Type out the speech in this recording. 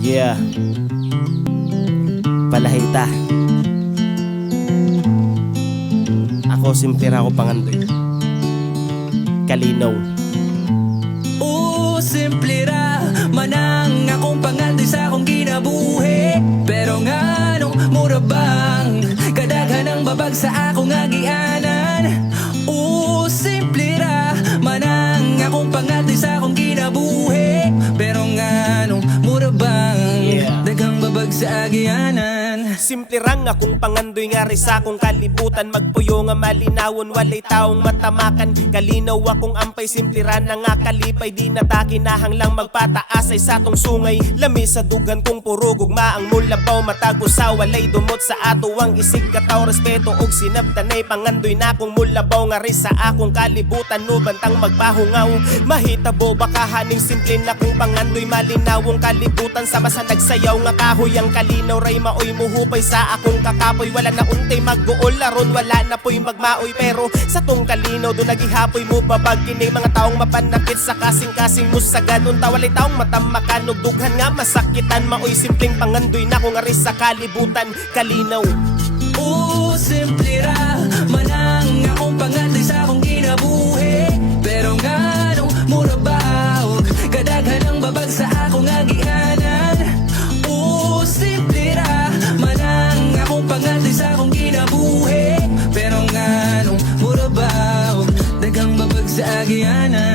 Yeah. Palahita. Ako simpira ko pangandoy. Kalinaw. Simple ra manang akong pangandoy sa akong kinabuhi. Pero nga nung mura bang kadaghan ang babag sa akong agianan. Simple ra manang akong pangandoy sa akong kinabuhi. Pero nga nung mura bang daghang babag sa agianan. Simple rang akong pangandoy nga rin sa akong kalibutan. Magpuyo nga malinawon, walay taong matamakan. Kalinaw akong ampay, simple ra na nga kalipay. Di natakinahang lang magpataasay sa tong sungay. Lami sa dugan kong puro gugma ang mulapaw. Matago sa walay dumot sa ato ang isig kataw. Respeto og sinabtanay pangandoy na akong mulapaw. Nga rin sa akong kalibutan, nubantang magpahungaw. Mahitabo baka haning simple na kong pangandoy. Malinawong kalibutan sama sa nagsayaw nga kahoy. Ang kalinaw ray maoy muhupay sa akong kakapoy. Wala na untay mag-uol laron, wala na po'y magmaoy. Pero sa tong kalinaw doon nagihapoy mo babag. Kini mga taong mapanakit sa kasing-kasing mo sa ganun. Tawalay taong matamakan ug dughan nga masakitan. Maoy simpleng pangandoy na kung ari sa kalibutan. Kalinaw. Simple ra manang akong pangandoy sa akong kinabuhi. Pero nga nung mura baog kadaghan ang babag sa akong agianan. Simple ra manang akong pangandoy sa akong kinabuhi. Pero nga nung mura baog daghang babag sa agianan.